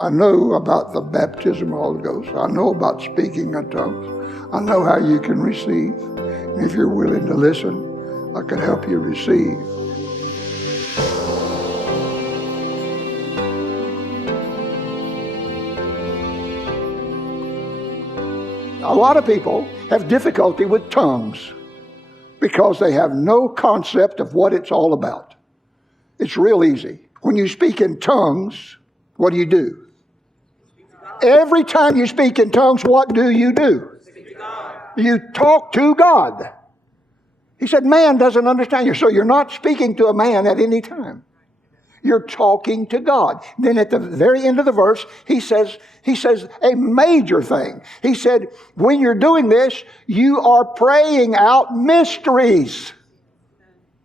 I know about the baptism of the Holy Ghost. I know about speaking in tongues. I know how you can receive. And if you're willing to listen, I can help you receive. A lot of people have difficulty with tongues because they have no concept of what it's all about. It's real easy. When you speak in tongues, what do? Every time you speak in tongues, what do? You talk to God. He said, man doesn't understand you. So you're not speaking to a man at any time. You're talking to God. Then at the very end of the verse, he says a major thing. He said, when you're doing this, you are praying out mysteries.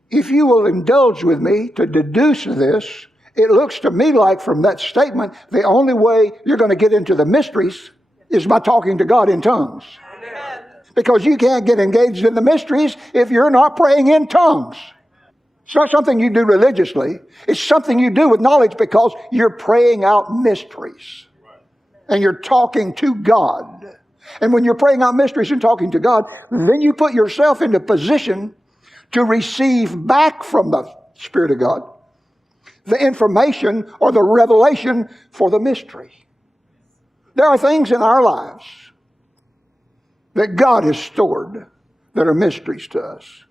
If you will indulge with me to deduce this, it looks to me like from that statement, the only way you're going to get into the mysteries is by talking to God in tongues. Amen. Because you can't get engaged in the mysteries if you're not praying in tongues. It's not something you do religiously. It's something you do with knowledge because you're praying out mysteries. And you're talking to God. And when you're praying out mysteries and talking to God, then you put yourself into position to receive back from the Spirit of God the information or the revelation for the mystery. There are things in our lives that God has stored that are mysteries to us.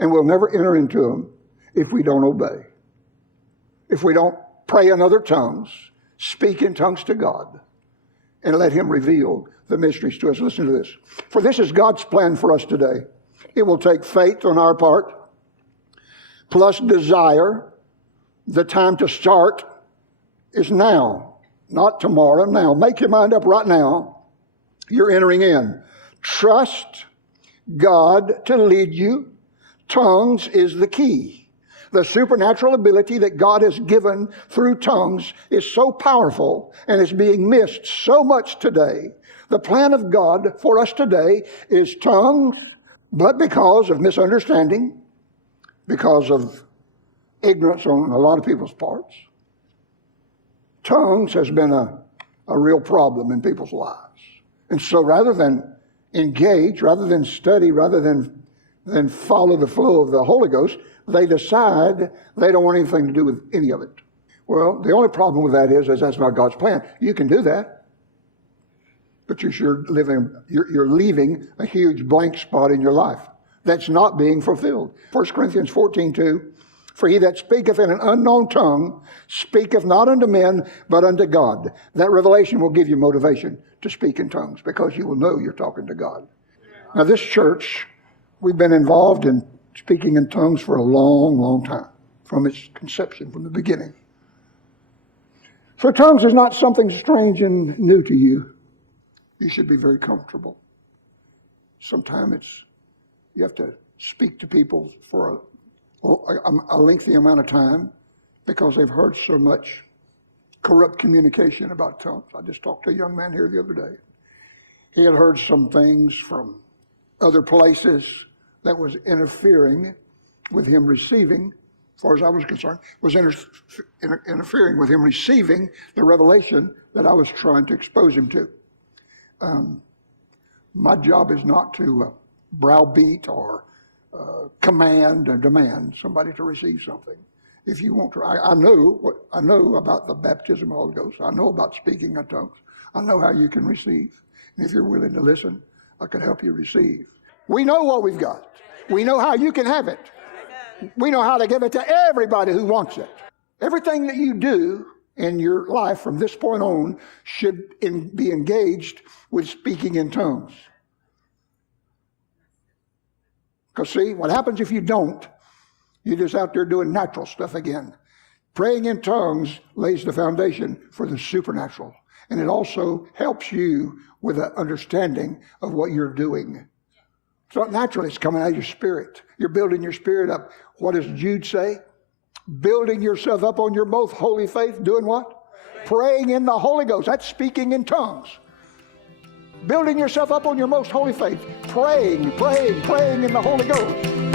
And we'll never enter into them if we don't obey. If we don't pray in other tongues, speak in tongues to God, and let Him reveal the mysteries to us. Listen to this. For this is God's plan for us today. It will take faith on our part, plus desire. The time to start is now, not tomorrow, now. Make your mind up right now. You're entering in. Trust God to lead you. Tongues is the key. The supernatural ability that God has given through tongues is so powerful and is being missed so much today. The plan of God for us today is tongue, but because of misunderstanding, because of ignorance on a lot of people's parts, tongues has been a real problem in people's lives. And so rather than engage, rather than study, rather than follow the flow of the Holy Ghost, they decide they don't want anything to do with any of it. Well, the only problem with that is that's not God's plan. You can do that, but you're leaving a huge blank spot in your life that's not being fulfilled. 1 Corinthians 14:2, for he that speaketh in an unknown tongue speaketh not unto men, but unto God. That revelation will give you motivation to speak in tongues because you will know you're talking to God. Now this church, we've been involved in speaking in tongues for a long, long time, from its conception, from the beginning. So tongues is not something strange and new to you. You should be very comfortable. Sometimes you have to speak to people for a lengthy amount of time because they've heard so much corrupt communication about tongues. I just talked to a young man here the other day. He had heard some things from other places that was interfering with him receiving, as far as I was concerned, was interfering with him receiving the revelation that I was trying to expose him to. My job is not to browbeat or command or demand somebody to receive something. If you want to, I know about the baptism of the Holy Ghost. I know about speaking in tongues. I know how you can receive. And if you're willing to listen, I can help you receive. We know what we've got. We know how you can have it. We know how to give it to everybody who wants it. Everything that you do in your life from this point on should be engaged with speaking in tongues. Because see, what happens if you don't, you're just out there doing natural stuff again. Praying in tongues lays the foundation for the supernatural. And it also helps you with an understanding of what you're doing. It's not natural, it's coming out of your spirit. You're building your spirit up. What does Jude say? Building yourself up on your most holy faith, doing what? Praying in the Holy Ghost. That's speaking in tongues. Building yourself up on your most holy faith. Praying in the Holy Ghost.